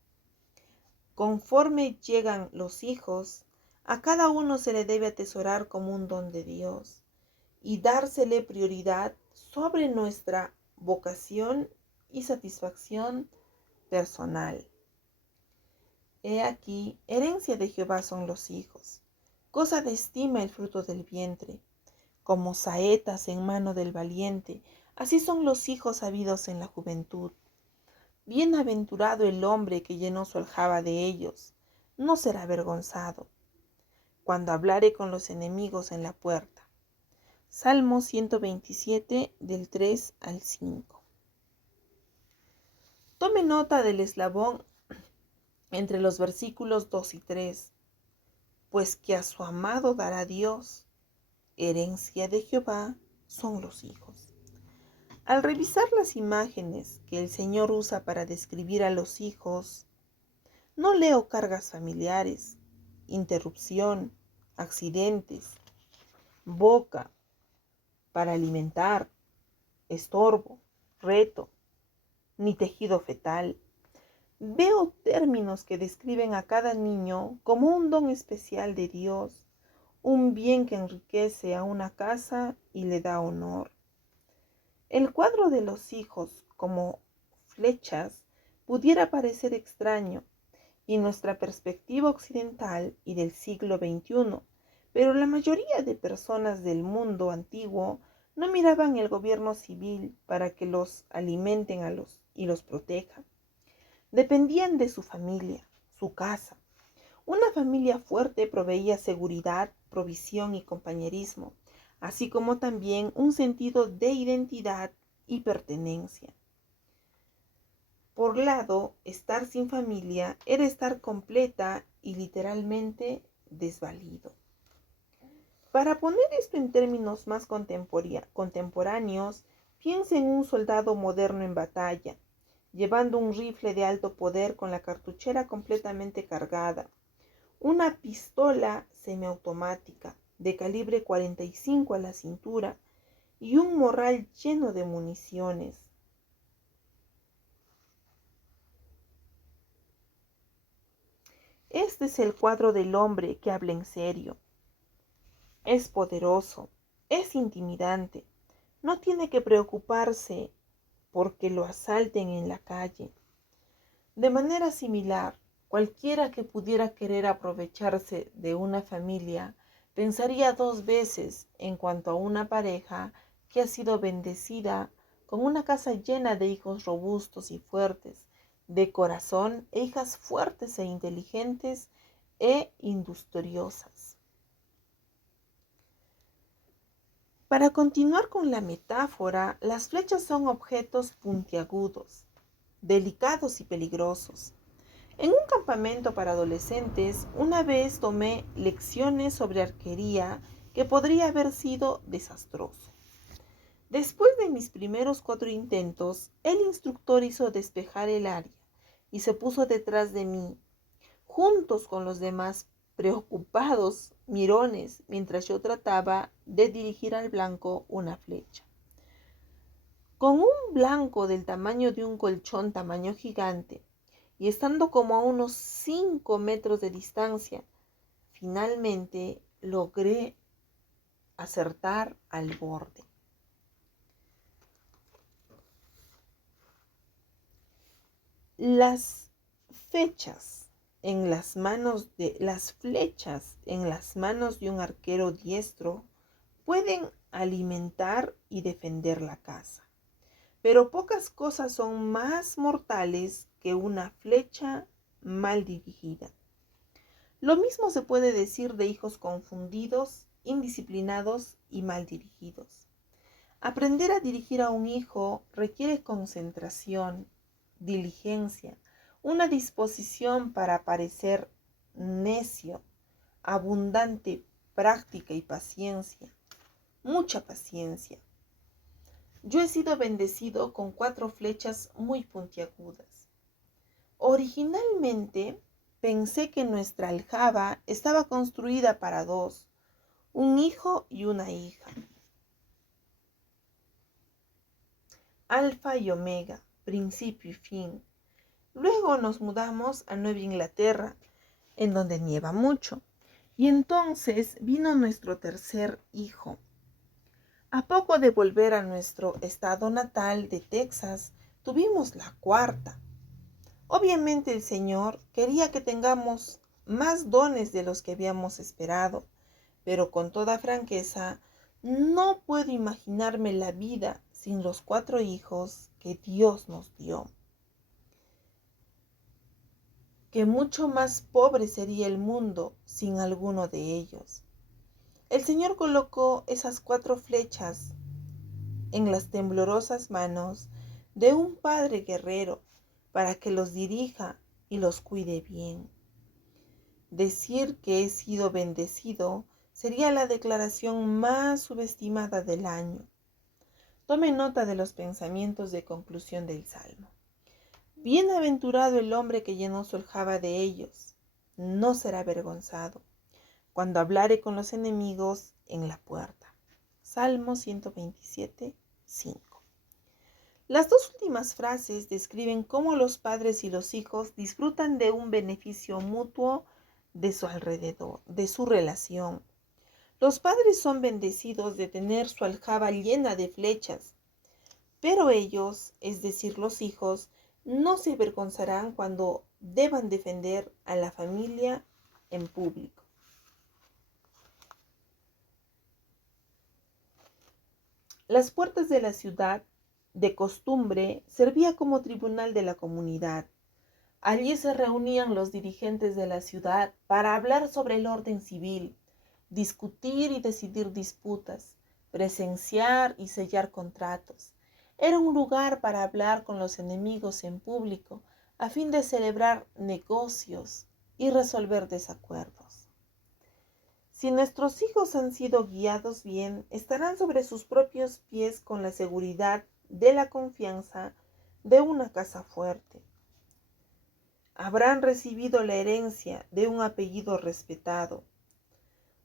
Conforme llegan los hijos, a cada uno se le debe atesorar como un don de Dios y dársele prioridad sobre nuestra vocación y satisfacción personal. He aquí, herencia de Jehová son los hijos, cosa de estima el fruto del vientre. Como saetas en mano del valiente, así son los hijos habidos en la juventud. Bienaventurado el hombre que llenó su aljaba de ellos, no será avergonzado, cuando hablare con los enemigos en la puerta. Salmo 127, del 3 al 5. Tome nota del eslabón entre los versículos 2 y 3, pues que a su amado dará Dios, herencia de Jehová son los hijos. Al revisar las imágenes que el Señor usa para describir a los hijos, no leo cargas familiares, interrupción, accidentes, boca para alimentar, estorbo, reto, ni tejido fetal. Veo términos que describen a cada niño como un don especial de Dios, un bien que enriquece a una casa y le da honor. El cuadro de los hijos como flechas pudiera parecer extraño y nuestra perspectiva occidental y del siglo XXI, pero la mayoría de personas del mundo antiguo no miraban el gobierno civil para que los alimenten y los proteja. Dependían de su familia, su casa. Una familia fuerte proveía seguridad, provisión y compañerismo, así como también un sentido de identidad y pertenencia. Por lado, estar sin familia era estar completa y literalmente desvalido. Para poner esto en términos más contemporáneos, piensa en un soldado moderno en batalla, llevando un rifle de alto poder con la cartuchera completamente cargada, una pistola semiautomática de calibre 45 a la cintura y un morral lleno de municiones. Este es el cuadro del hombre que habla en serio. Es poderoso, es intimidante, no tiene que preocuparse porque lo asalten en la calle. De manera similar, cualquiera que pudiera querer aprovecharse de una familia pensaría dos veces en cuanto a una pareja que ha sido bendecida con una casa llena de hijos robustos y fuertes, de corazón, e hijas fuertes e inteligentes e industriosas. Para continuar con la metáfora, las flechas son objetos puntiagudos, delicados y peligrosos. En un campamento para adolescentes, una vez tomé lecciones sobre arquería que podría haber sido desastroso. Después de mis primeros 4 intentos, el instructor hizo despejar el área y se puso detrás de mí, juntos con los demás preocupados mirones, mientras yo trataba de dirigir al blanco una flecha. Con un blanco del tamaño de un colchón tamaño gigante y estando como a unos 5 metros de distancia, finalmente logré acertar al borde. Las flechas en las manos de un arquero diestro pueden alimentar y defender la casa, pero pocas cosas son más mortales que una flecha mal dirigida. Lo mismo se puede decir de hijos confundidos, indisciplinados y mal dirigidos. Aprender a dirigir a un hijo requiere concentración, diligencia, una disposición para parecer necio, abundante práctica y paciencia, mucha paciencia. Yo he sido bendecido con 4 flechas muy puntiagudas. Originalmente pensé que nuestra aljaba estaba construida para 2, un hijo y una hija. Alfa y Omega, principio y fin. Luego nos mudamos a Nueva Inglaterra, en donde nieva mucho, y entonces vino nuestro tercer hijo. A poco de volver a nuestro estado natal de Texas, tuvimos la 4ª. Obviamente el Señor quería que tengamos más dones de los que habíamos esperado, pero con toda franqueza, no puedo imaginarme la vida sin los 4 hijos que Dios nos dio. Que mucho más pobre sería el mundo sin alguno de ellos. El Señor colocó esas 4 flechas en las temblorosas manos de un padre guerrero para que los dirija y los cuide bien. Decir que he sido bendecido sería la declaración más subestimada del año. Tome nota de los pensamientos de conclusión del Salmo. Bienaventurado el hombre que llenó su aljaba de ellos, no será avergonzado cuando hablare con los enemigos en la puerta. Salmo 127, 5. Las 2 últimas frases describen cómo los padres y los hijos disfrutan de un beneficio mutuo de su alrededor, de su relación. Los padres son bendecidos de tener su aljaba llena de flechas, pero ellos, es decir, los hijos, no se avergonzarán cuando deban defender a la familia en público. Las puertas de la ciudad, de costumbre, servía como tribunal de la comunidad. Allí se reunían los dirigentes de la ciudad para hablar sobre el orden civil, discutir y decidir disputas, presenciar y sellar contratos. Era un lugar para hablar con los enemigos en público, a fin de celebrar negocios y resolver desacuerdos. Si nuestros hijos han sido guiados bien, estarán sobre sus propios pies con la seguridad de la confianza de una casa fuerte. Habrán recibido la herencia de un apellido respetado.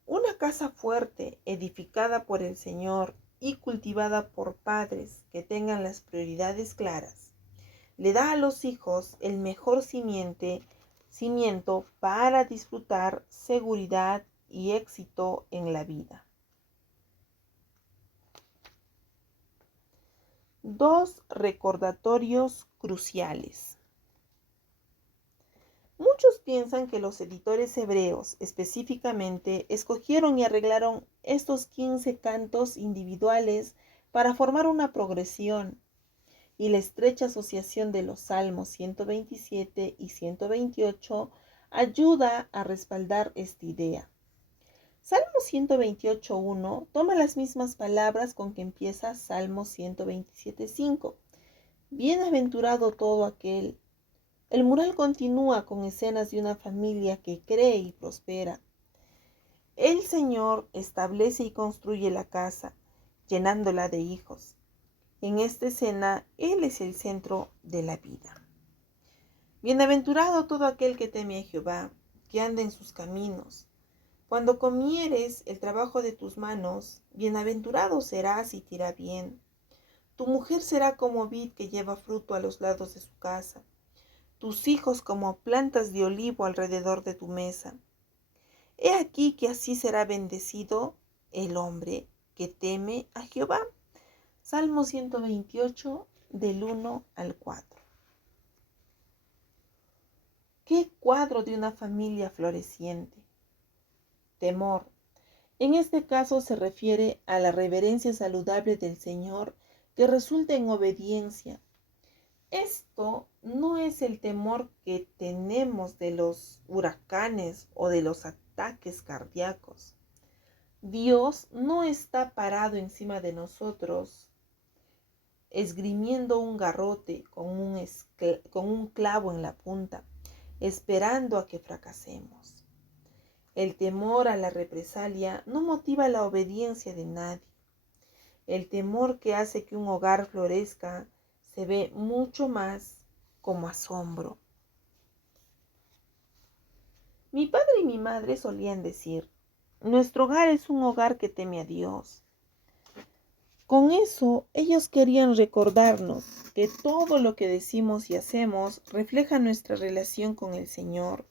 Una casa fuerte, edificada por el Señor y cultivada por padres que tengan las prioridades claras, le da a los hijos el mejor cimiento para disfrutar seguridad y éxito en la vida. 2 recordatorios cruciales. Muchos piensan que los editores hebreos específicamente escogieron y arreglaron estos 15 cantos individuales para formar una progresión, y la estrecha asociación de los Salmos 127 y 128 ayuda a respaldar esta idea. Salmo 128.1 toma las mismas palabras con que empieza Salmo 127.5. Bienaventurado todo aquel. El mural continúa con escenas de una familia que cree y prospera. El Señor establece y construye la casa, llenándola de hijos. En esta escena, Él es el centro de la vida. Bienaventurado todo aquel que teme a Jehová, que anda en sus caminos. Cuando comieres el trabajo de tus manos, bienaventurado serás y te irá bien. Tu mujer será como vid que lleva fruto a los lados de su casa, tus hijos como plantas de olivo alrededor de tu mesa. He aquí que así será bendecido el hombre que teme a Jehová. Salmo 128, del 1 al 4. ¡Qué cuadro de una familia floreciente! Temor. En este caso se refiere a la reverencia saludable del Señor que resulta en obediencia. Esto no es el temor que tenemos de los huracanes o de los ataques cardíacos. Dios no está parado encima de nosotros, esgrimiendo un garrote con un clavo en la punta, esperando a que fracasemos. El temor a la represalia no motiva la obediencia de nadie. El temor que hace que un hogar florezca se ve mucho más como asombro. Mi padre y mi madre solían decir, nuestro hogar es un hogar que teme a Dios. Con eso, ellos querían recordarnos que todo lo que decimos y hacemos refleja nuestra relación con el Señor.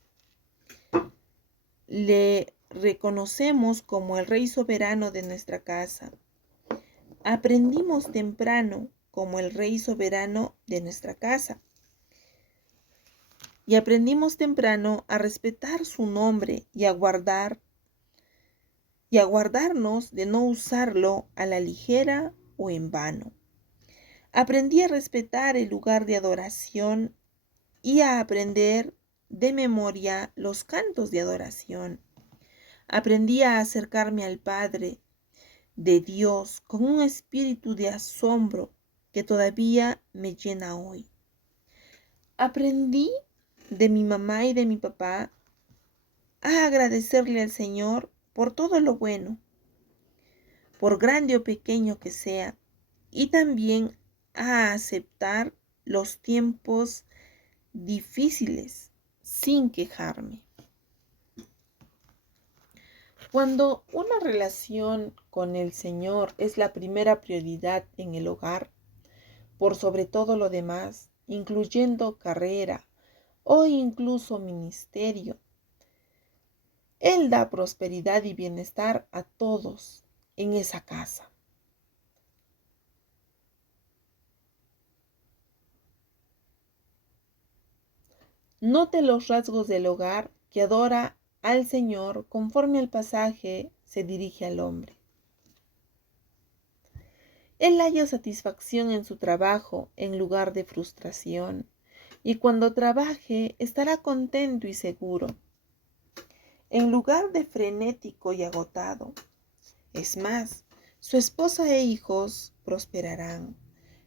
Le reconocemos como el Rey soberano de nuestra casa. Aprendimos temprano como el Rey soberano de nuestra casa. Y aprendimos temprano a respetar su nombre y a guardarnos de no usarlo a la ligera o en vano. Aprendí a respetar el lugar de adoración y a aprender de memoria los cantos de adoración. Aprendí a acercarme al Padre de Dios con un espíritu de asombro que todavía me llena hoy. Aprendí de mi mamá y de mi papá a agradecerle al Señor por todo lo bueno, por grande o pequeño que sea, y también a aceptar los tiempos difíciles sin quejarme. Cuando una relación con el Señor es la primera prioridad en el hogar, por sobre todo lo demás, incluyendo carrera o incluso ministerio, Él da prosperidad y bienestar a todos en esa casa. Note los rasgos del hogar que adora al Señor conforme el pasaje se dirige al hombre. Él halla satisfacción en su trabajo en lugar de frustración, y cuando trabaje estará contento y seguro, en lugar de frenético y agotado. Es más, su esposa e hijos prosperarán.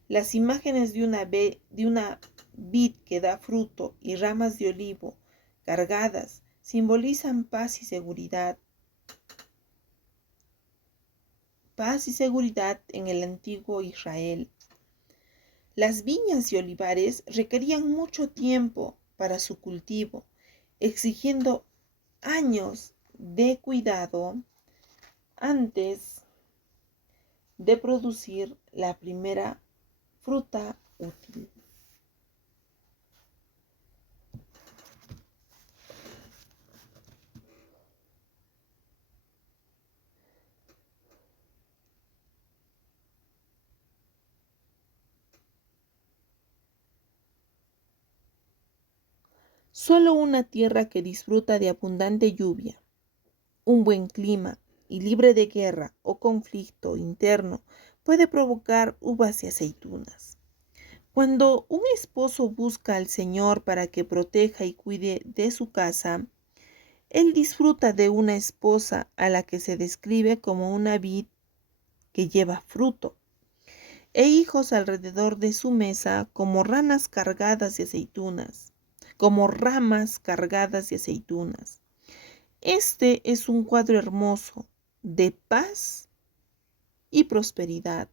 Las imágenes de una vid que da fruto y ramas de olivo cargadas simbolizan paz y seguridad. Paz y seguridad en el antiguo Israel. Las viñas y olivares requerían mucho tiempo para su cultivo, exigiendo años de cuidado antes de producir la primera fruta útil. Solo una tierra que disfruta de abundante lluvia, un buen clima y libre de guerra o conflicto interno puede provocar uvas y aceitunas. Cuando un esposo busca al Señor para que proteja y cuide de su casa, él disfruta de una esposa a la que se describe como una vid que lleva fruto, e hijos alrededor de su mesa como ramas cargadas de aceitunas, como ramas cargadas de aceitunas. Este es un cuadro hermoso de paz y prosperidad.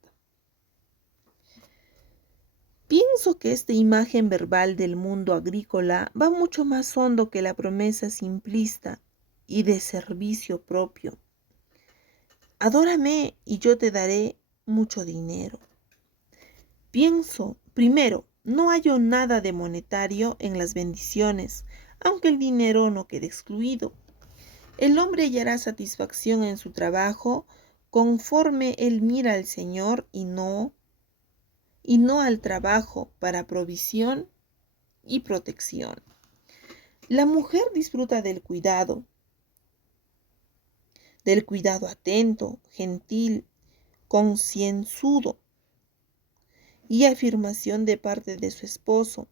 Pienso que esta imagen verbal del mundo agrícola va mucho más hondo que la promesa simplista y de servicio propio. Adórame y yo te daré mucho dinero. Pienso, primero, no hallo nada de monetario en las bendiciones, aunque el dinero no quede excluido. El hombre hallará satisfacción en su trabajo conforme él mira al Señor y no al trabajo para provisión y protección. La mujer disfruta del cuidado atento, gentil, concienzudo, y afirmación de parte de su esposo,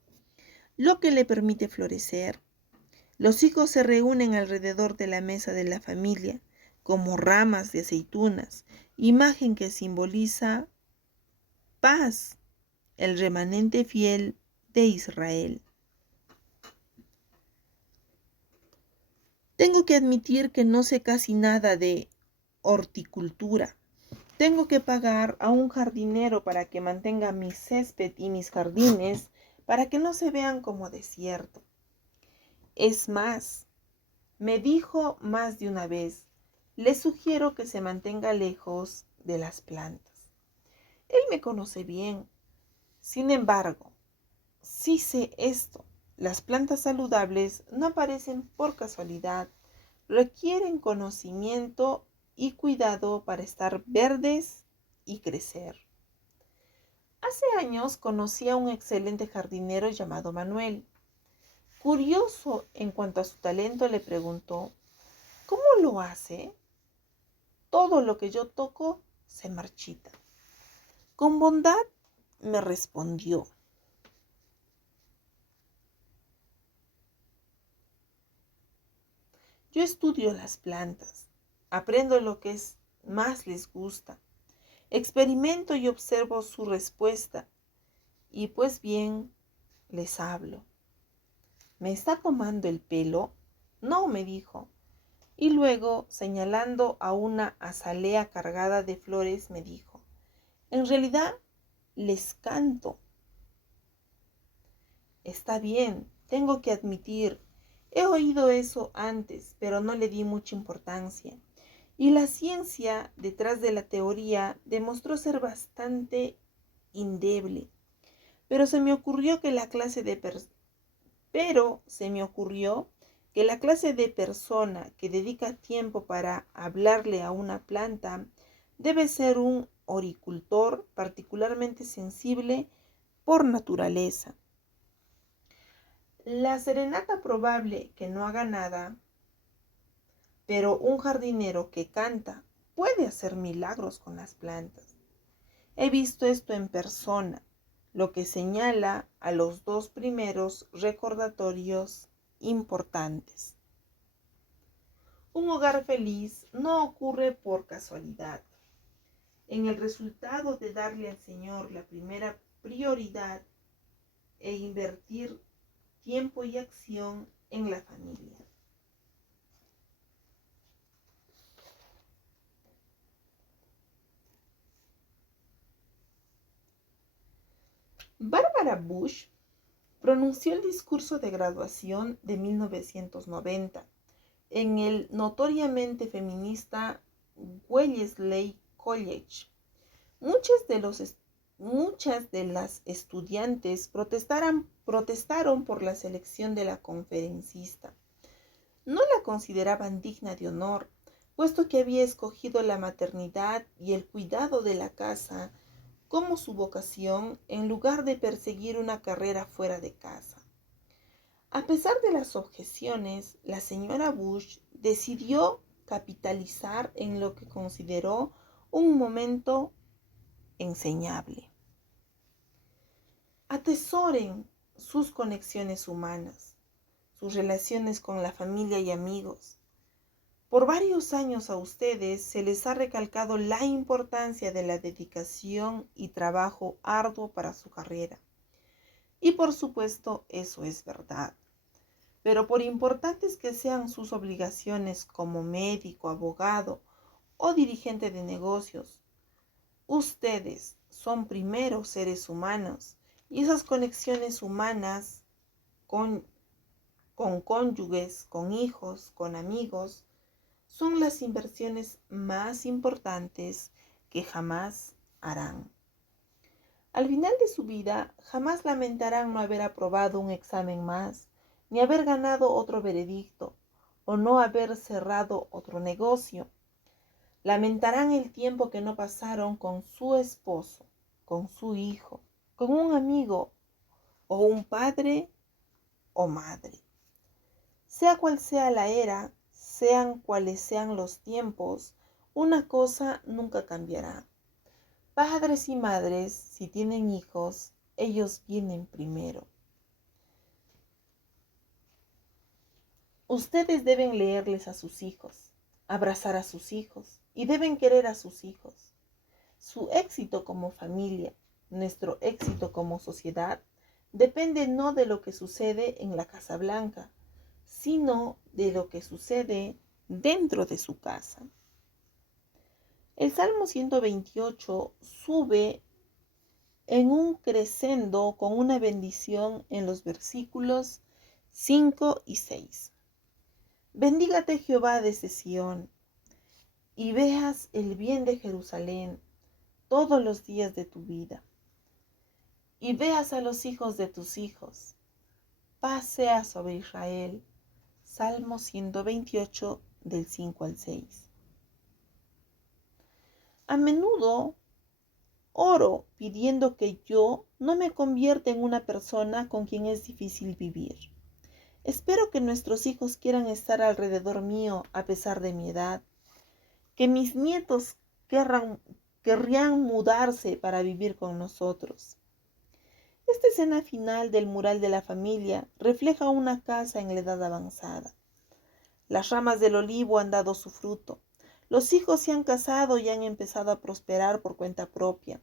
lo que le permite florecer. Los hijos se reúnen alrededor de la mesa de la familia, como ramas de aceitunas, imagen que simboliza paz, el remanente fiel de Israel. Tengo que admitir que no sé casi nada de horticultura. Tengo que pagar a un jardinero para que mantenga mi césped y mis jardines para que no se vean como desierto. Es más, me dijo más de una vez, le sugiero que se mantenga lejos de las plantas. Él me conoce bien. Sin embargo, sí sé esto. Las plantas saludables no aparecen por casualidad. Requieren conocimiento y cuidado para estar verdes y crecer. Hace años conocí a un excelente jardinero llamado Manuel. Curioso en cuanto a su talento, le preguntó, ¿cómo lo hace? Todo lo que yo toco se marchita. Con bondad me respondió, yo estudio las plantas, aprendo lo que más les gusta, experimento y observo su respuesta y pues bien, les hablo. ¿Me está tomando el pelo? No, me dijo. Y luego, señalando a una azalea cargada de flores, me dijo, en realidad les canto. Está bien, tengo que admitir, he oído eso antes, pero no le di mucha importancia. Y la ciencia detrás de la teoría demostró ser bastante endeble. Pero se me ocurrió que la clase de persona que dedica tiempo para hablarle a una planta debe ser un horticultor particularmente sensible por naturaleza. La serenata probable que no haga nada, pero un jardinero que canta puede hacer milagros con las plantas. He visto esto en persona, lo que señala a los dos primeros recordatorios importantes. Un hogar feliz no ocurre por casualidad. En el resultado de darle al Señor la primera prioridad e invertir tiempo y acción en la familia. Barbara Bush pronunció el discurso de graduación de 1990 en el notoriamente feminista Wellesley College. Muchas de las estudiantes protestaron por la selección de la conferencista. No la consideraban digna de honor, puesto que había escogido la maternidad y el cuidado de la casa como su vocación en lugar de perseguir una carrera fuera de casa. A pesar de las objeciones, la señora Bush decidió capitalizar en lo que consideró un momento enseñable. Atesoren sus conexiones humanas, sus relaciones con la familia y amigos. Por varios años a ustedes se les ha recalcado la importancia de la dedicación y trabajo arduo para su carrera. Y por supuesto, eso es verdad. Pero por importantes que sean sus obligaciones como médico, abogado o dirigente de negocios, ustedes son primero seres humanos y esas conexiones humanas con cónyuges, con hijos, con amigos, son las inversiones más importantes que jamás harán. Al final de su vida, jamás lamentarán no haber aprobado un examen más, ni haber ganado otro veredicto, o no haber cerrado otro negocio. Lamentarán el tiempo que no pasaron con su esposo, con su hijo, con un amigo, o un padre o madre. Sea cual sea la era, sean cuales sean los tiempos, una cosa nunca cambiará. Padres y madres, si tienen hijos, ellos vienen primero. Ustedes deben leerles a sus hijos, abrazar a sus hijos y deben querer a sus hijos. Su éxito como familia, nuestro éxito como sociedad, depende no de lo que sucede en la Casa Blanca, sino de lo que sucede dentro de su casa. El Salmo 128 sube en un crescendo con una bendición en los versículos 5 y 6. Bendígate Jehová desde Sión, y veas el bien de Jerusalén todos los días de tu vida, y veas a los hijos de tus hijos. Paz sea sobre Israel. Salmo 128 del 5 al 6. A menudo oro pidiendo que yo no me convierta en una persona con quien es difícil vivir. Espero que nuestros hijos quieran estar alrededor mío a pesar de mi edad, que mis nietos querrían mudarse para vivir con nosotros. Esta escena final del mural de la familia refleja una casa en la edad avanzada. Las ramas del olivo han dado su fruto. Los hijos se han casado y han empezado a prosperar por cuenta propia.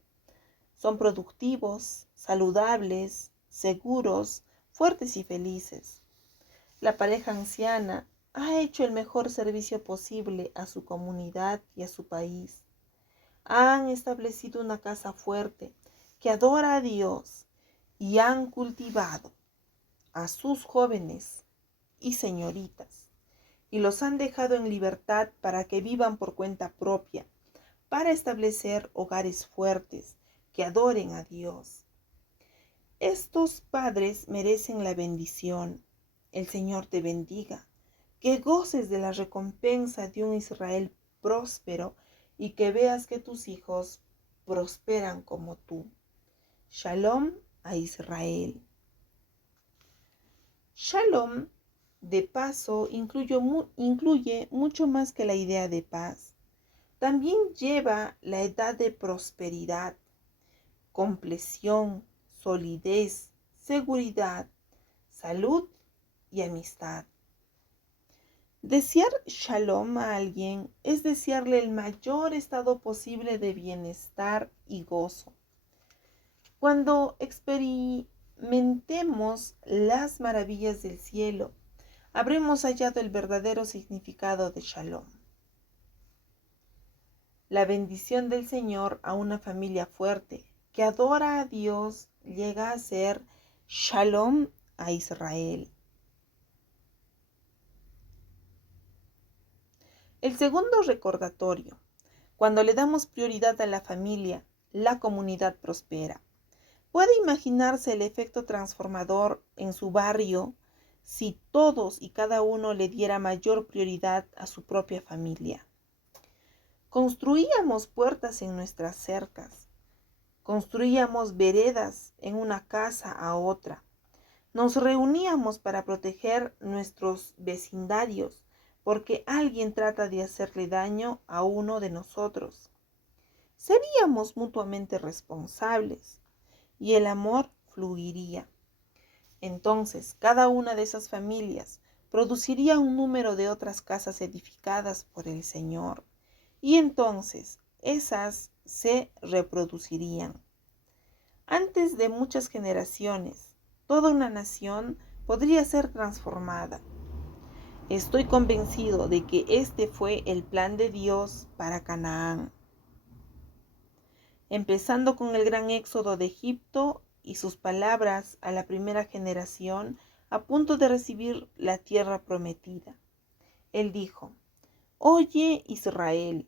Son productivos, saludables, seguros, fuertes y felices. La pareja anciana ha hecho el mejor servicio posible a su comunidad y a su país. Han establecido una casa fuerte que adora a Dios y han cultivado a sus jóvenes y señoritas y los han dejado en libertad para que vivan por cuenta propia, para establecer hogares fuertes que adoren a Dios. Estos padres merecen la bendición. El Señor te bendiga, que goces de la recompensa de un Israel próspero y que veas que tus hijos prosperan como tú. Shalom a Israel. Shalom, de paso, incluye mucho más que la idea de paz. También lleva la edad de prosperidad, compleción, solidez, seguridad, salud y amistad. Desear shalom a alguien es desearle el mayor estado posible de bienestar y gozo. Cuando experimentemos las maravillas del cielo, habremos hallado el verdadero significado de shalom. La bendición del Señor a una familia fuerte que adora a Dios llega a ser shalom a Israel. El segundo recordatorio: cuando le damos prioridad a la familia, la comunidad prospera. ¿Puede imaginarse el efecto transformador en su barrio si todos y cada uno le diera mayor prioridad a su propia familia? Construíamos puertas en nuestras cercas, construíamos veredas en una casa a otra, nos reuníamos para proteger nuestros vecindarios porque alguien trata de hacerle daño a uno de nosotros. Seríamos mutuamente responsables y el amor fluiría. Entonces, cada una de esas familias produciría un número de otras casas edificadas por el Señor, y entonces esas se reproducirían. Antes de muchas generaciones, toda una nación podría ser transformada. Estoy convencido de que este fue el plan de Dios para Canaán. Empezando con el gran éxodo de Egipto y sus palabras a la primera generación a punto de recibir la tierra prometida. Él dijo: Oye Israel,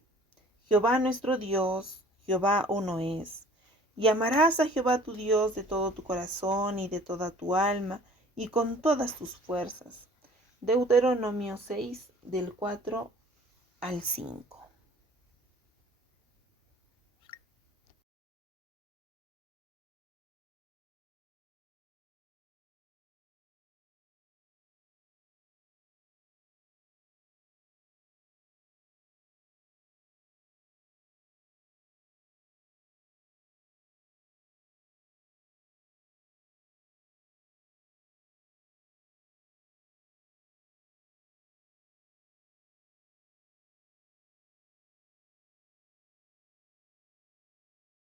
Jehová nuestro Dios, Jehová uno es. Y amarás a Jehová tu Dios de todo tu corazón y de toda tu alma y con todas tus fuerzas. Deuteronomio 6 del 4 al 5.